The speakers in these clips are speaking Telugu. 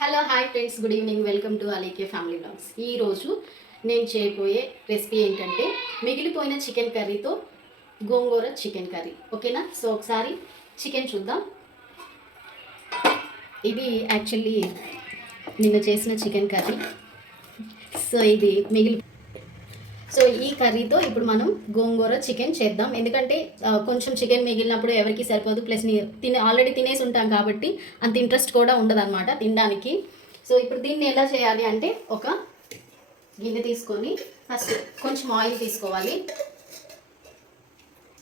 Hello hi friends, good evening. Welcome to అలీకే ఫ్యామిలీ బ్లాగ్స్. ఈరోజు నేను చేయబోయే రెసిపీ ఏంటంటే మిగిలిపోయిన చికెన్ కర్రీతో గోంగూర చికెన్ కర్రీ. ఓకేనా? సో ఒకసారి చికెన్ చూద్దాం. ఇది యాక్చువల్లీ నిన్న చేసిన చికెన్ కర్రీ. సో ఇది సో ఈ కర్రీతో ఇప్పుడు మనం గోంగూర చికెన్ చేద్దాం. ఎందుకంటే కొంచెం చికెన్ మిగిలినప్పుడు ఎవరికి సరిపోదు, ప్లస్ ఆల్రెడీ తినేసి ఉంటాం కాబట్టి అంత ఇంట్రెస్ట్ కూడా ఉండదు అనమాట తినడానికి. సో ఇప్పుడు దీన్ని ఎలా చేయాలి అంటే, ఒక గిన్నె తీసుకొని ఫస్ట్ కొంచెం ఆయిల్ తీసుకోవాలి.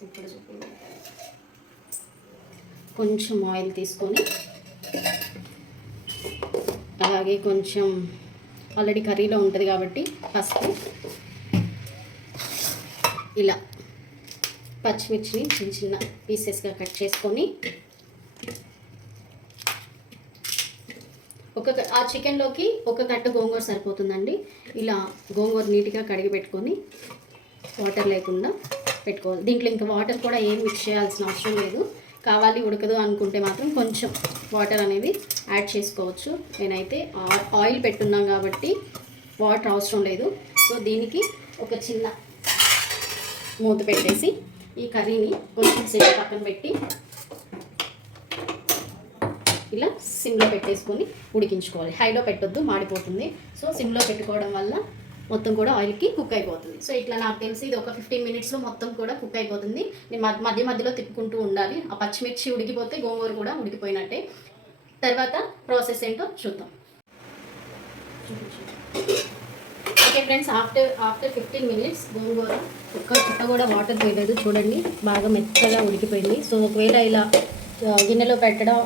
ఇప్పుడు కొంచెం ఆయిల్ తీసుకొని, అలాగే కొంచెం ఆల్రెడీ కర్రీలో ఉంటుంది కాబట్టి పసుపు, ఇలా పచ్చిమిర్చిని చిన్న చిన్న పీసెస్గా కట్ చేసుకొని ఆ చికెన్లోకి ఒక కట్ట గోంగూర సరిపోతుందండి. ఇలా గోంగూర నీట్గా కడిగి పెట్టుకొని వాటర్ లేకుండా పెట్టుకోవాలి. దీంట్లో ఇంకా వాటర్ కూడా ఏం మిక్స్ చేయాల్సిన అవసరం లేదు. కావాలి ఉడకదు అనుకుంటే మాత్రం కొంచెం వాటర్ అనేది యాడ్ చేసుకోవచ్చు. నేనైతే ఆయిల్ పెట్టున్నాం కాబట్టి వాటర్ అవసరం లేదు. సో దీనికి ఒక చిన్న మూత పెట్టేసి ఈ కర్రీని కొంచెం సేపు పక్కన పెట్టి ఇలా సిమ్లో పెట్టేసుకొని ఉడికించుకోవాలి. హైలో పెట్టొద్దు, మాడిపోతుంది. సో సిమ్లో పెట్టుకోవడం వల్ల మొత్తం కూడా ఆయిల్కి కుక్ అయిపోతుంది. సో ఇట్లా నాకు తెలిసి ఇది ఒక 15 మినిట్స్లో మొత్తం కూడా కుక్ అయిపోతుంది. నేను మధ్య మధ్యలో తిప్పుకుంటూ ఉండాలి. ఆ పచ్చిమిర్చి ఉడికిపోతే గోంగూర కూడా ఉడికిపోయినట్టే. తర్వాత ప్రాసెస్ ఏంటో చూద్దాం. ఓకే ఫ్రెండ్స్, ఆఫ్టర్ 15 మినిట్స్ గోంగూర చుట్ట కూడా వాటర్ పోయలేదు. చూడండి, బాగా మెత్తగా ఉడికిపోయింది. సో ఒకవేళ ఇలా గిన్నెలో పెట్టడం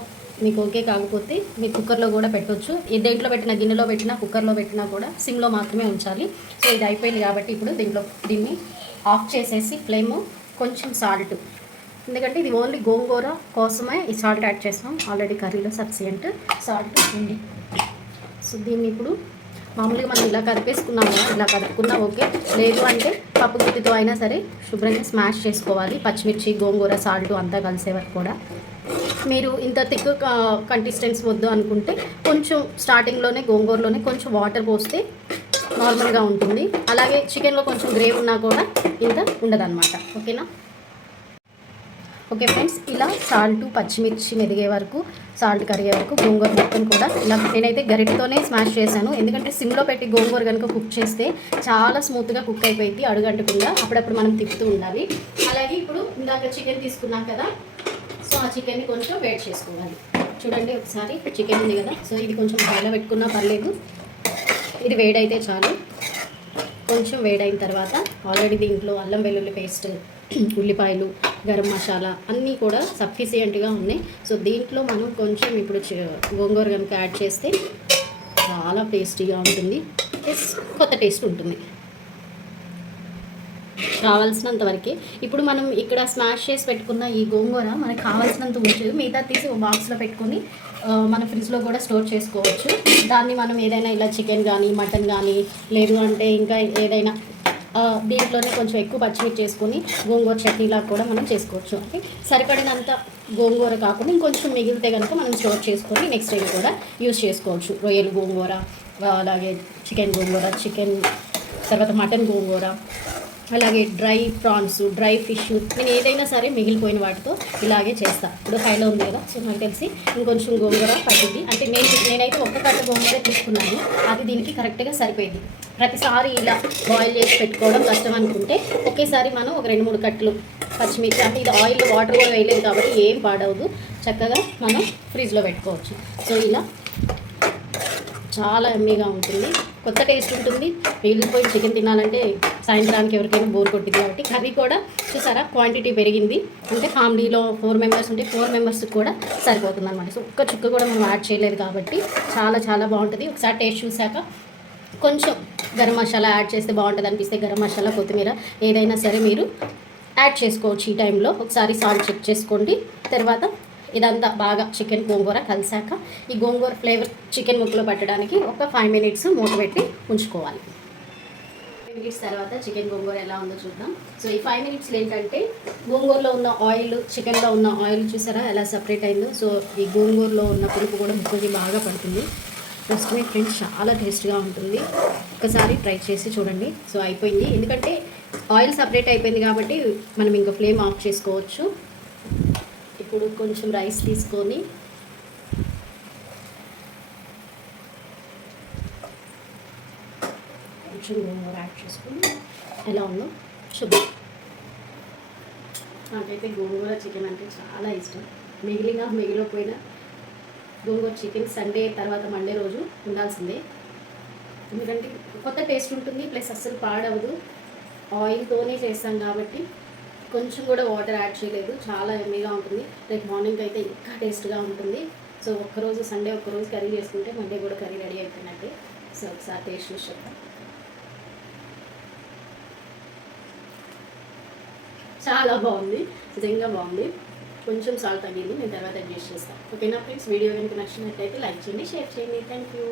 మీకు ఓకే కాకపోతే మీరు కుక్కర్లో కూడా పెట్టవచ్చు. దేంట్లో పెట్టినా, గిన్నెలో పెట్టినా కుక్కర్లో పెట్టినా కూడా సిమ్లో మాత్రమే ఉంచాలి. సో ఇది అయిపోయింది కాబట్టి ఇప్పుడు దీన్ని ఆఫ్ చేసేసి ఫ్లేమ్ కొంచెం సాల్ట్, ఎందుకంటే ఇది ఓన్లీ గోంగూర కోసమే ఈ సాల్ట్ యాడ్ చేస్తాం. ఆల్రెడీ కర్రీలో సఫిషియంట్ సాల్ట్ ఉంది. సో దీన్ని ఇప్పుడు మామూలుగా మనం ఇలా కదిపేసుకున్నాం కదా, ఇలా కదుపుకున్నా ఓకే. లేదు అంటే పప్పు గుత్తితో అయినా సరే శుభ్రంగా స్మాష్ చేసుకోవాలి. పచ్చిమిర్చి, గోంగూర, సాల్ట్ అంతా కలిసే వరకు కూడా. మీరు ఇంత థిక్ కన్సిస్టెన్సీ వద్దు అనుకుంటే కొంచెం స్టార్టింగ్లోనే గోంగూరలోనే కొంచెం వాటర్ పోస్తే నార్మల్గా ఉంటుంది. అలాగే చికెన్లో కొంచెం గ్రేవీ ఉన్నా కూడా ఇంత ఉండదన్నమాట. ఓకేనా? ఓకే ఫ్రెండ్స్, ఇలా సాల్ట్, పచ్చిమిర్చి మెదిగే వరకు, సాల్ట్ కరిగే వరకు గోంగూర మొత్తం కూడా ఇలా నేనైతే గరిటతోనే స్మాష్ చేశాను. ఎందుకంటే సిమ్లో పెట్టి గోంగూర కనుక కుక్ చేస్తే చాలా స్మూత్గా కుక్ అయిపోయింది, అడుగంటకుండా. అప్పుడప్పుడు మనం తిప్పుతూ ఉండాలి. అలాగే ఇప్పుడు ఇందాక చికెన్ తీసుకున్నాం కదా, సో ఆ చికెన్ని కొంచెం వేడి చేసుకోవాలి. చూడండి ఒకసారి, చికెన్ ఉంది కదా, సో ఇది కొంచెం హైలో పెట్టుకున్నా పర్లేదు. ఇది వేడైతే చాలు. కొంచెం వేడైన తర్వాత ఆల్రెడీ దీంట్లో అల్లం వెల్లుల్లి పేస్ట్, ఉల్లిపాయలు, గరం మసాలా అన్నీ కూడా సఫిషియెంట్గా ఉన్నాయి. సో దీంట్లో మనం కొంచెం ఇప్పుడు గోంగూర కనుక యాడ్ చేస్తే చాలా టేస్టీగా ఉంటుంది, ప్లస్ కొత్త టేస్ట్ ఉంటుంది. కావాల్సినంత వరకే. ఇప్పుడు మనం ఇక్కడ స్మాష్ చేసి పెట్టుకున్న ఈ గోంగూర మనకు కావాల్సినంత ఉంచు, మిగతా తీసి ఒక బాక్స్లో పెట్టుకొని మన ఫ్రిడ్జ్లో కూడా స్టోర్ చేసుకోవచ్చు. దాన్ని మనం ఏదైనా ఇలా చికెన్ కానీ, మటన్ కానీ, లేదు అంటే ఇంకా ఏదైనా దీంట్లోనే కొంచెం ఎక్కువ పచ్చిమిర్చి చేసుకొని గోంగూర చట్నీలా కూడా మనం చేసుకోవచ్చు. ఓకే, సరిపడినంత గోంగూర కాకుండా ఇంకొంచెం మిగిలితే కనుక మనం స్టోర్ చేసుకొని నెక్స్ట్ టైం కూడా యూస్ చేసుకోవచ్చు. రొయ్యలు గోంగూర, అలాగే చికెన్ గోంగూర, చికెన్ తర్వాత మటన్ గోంగూర, అలాగే డ్రై ప్రాన్స్, డ్రై ఫిష్, నేను ఏదైనా సరే మిగిలిపోయిన వాటితో ఇలాగే చేస్తాను. ఇప్పుడు హైలో ఉంది కదా, సో నాకు తెలిసి ఇంకొంచెం గోంగూర పట్టింది. అంటే నేనైతే ఒక్క కట్ట గోంగూర తీసుకున్నాను, అది దీనికి కరెక్ట్గా సరిపోయింది. ప్రతిసారి ఇలా బాయిల్ చేసి పెట్టుకోవడం కష్టం అనుకుంటే ఒకేసారి మనం ఒక 2-3 కట్టలు పచ్చిమిర్చి, అంటే ఇది ఆయిల్ వాటర్ కూడా వేయలేదు కాబట్టి ఏం పాడవదు, చక్కగా మనం ఫ్రిడ్జ్లో పెట్టుకోవచ్చు. సో ఇలా చాలా ఎమ్మీగా ఉంటుంది, కొత్త టేస్ట్ ఉంటుంది. మిగిలిపోయి చికెన్ తినాలంటే సాయంత్రానికి ఎవరికైనా బోర్ కొట్టింది కాబట్టి. కర్రీ కూడా చూసారా, క్వాంటిటీ పెరిగింది. అంటే ఫ్యామిలీలో 4 మెంబర్స్ ఉంటే 4 మెంబర్స్కి కూడా సరిపోతుంది అనమాట. సో ఒక్క చుక్క కూడా మనం యాడ్ చేయలేదు కాబట్టి చాలా చాలా బాగుంటుంది. ఒకసారి టేస్ట్ చూశాక కొంచెం గరం మసాలా యాడ్ చేస్తే బాగుంటుంది అనిపిస్తే గరం మసాలా, కొత్తిమీర ఏదైనా సరే మీరు యాడ్ చేసుకోవచ్చు. ఈ టైంలో ఒకసారి సాల్ట్ చెక్ చేసుకోండి. తర్వాత ఇదంతా బాగా చికెన్ గోంగూర కలిసాక ఈ గోంగూర ఫ్లేవర్ చికెన్ ముక్కలో పట్టడానికి ఒక 5 మినిట్స్ మూత పెట్టి ఉంచుకోవాలి. 5 మినిట్స్ తర్వాత చికెన్ గోంగూర ఎలా ఉందో చూద్దాం. సో ఈ 5 మినిట్స్లో ఏంటంటే గోంగూరలో ఉన్న ఆయిల్, చికెన్లో ఉన్న ఆయిల్ చూసారా ఎలా సపరేట్ అయిందో. సో ఈ గోంగూరలో ఉన్న పులుపు కూడా ముక్కకి బాగా పడుతుంది. ట్రస్ట్ మీ ఫ్రెండ్స్, చాలా టేస్ట్గా ఉంటుంది. ఒకసారి ట్రై చేసి చూడండి. సో అయిపోయింది, ఎందుకంటే ఆయిల్ సపరేట్ అయిపోయింది కాబట్టి మనం ఇంకా ఫ్లేమ్ ఆఫ్ చేసుకోవచ్చు. ఇప్పుడు కొంచెం రైస్ తీసుకొని కొంచెం గోంగూర యాడ్ చేసుకొని ఎలా ఉందో చూద్దాం. నాకైతే గోంగూర చికెన్ అంటే చాలా ఇష్టం. మిగిలిపోయినా గోంగూర చికెన్ సండే తర్వాత మండే రోజు ఉండాల్సిందే, ఎందుకంటే కొత్త టేస్ట్ ఉంటుంది, ప్లస్ అస్సలు పాడవదు. ఆయిల్తోనే చేస్తాం కాబట్టి కొంచెం కూడా వాటర్ యాడ్ చేయలేదు, చాలా ఎమ్మీగా ఉంటుంది. రేపు మార్నింగ్ అయితే ఇంకా టేస్ట్గా ఉంటుంది. సో ఒక్కరోజు సండే ఒక్కరోజు కర్రీ చేసుకుంటే మండే కూడా కర్రీ రెడీ అయిపోయినట్టే. సో ఒకసారి టేస్ట్ చూసి చెప్తాం. చాలా బాగుంది, నిజంగా బాగుంది. కొంచెం సాల్ట్ తగ్గింది, నేను తర్వాత అడ్జస్ట్ చేస్తాను. ఓకేనా ఫ్రెండ్స్, వీడియో కనుక నచ్చినట్లయితే లైక్ చేయండి, షేర్ చేయండి. Thank you.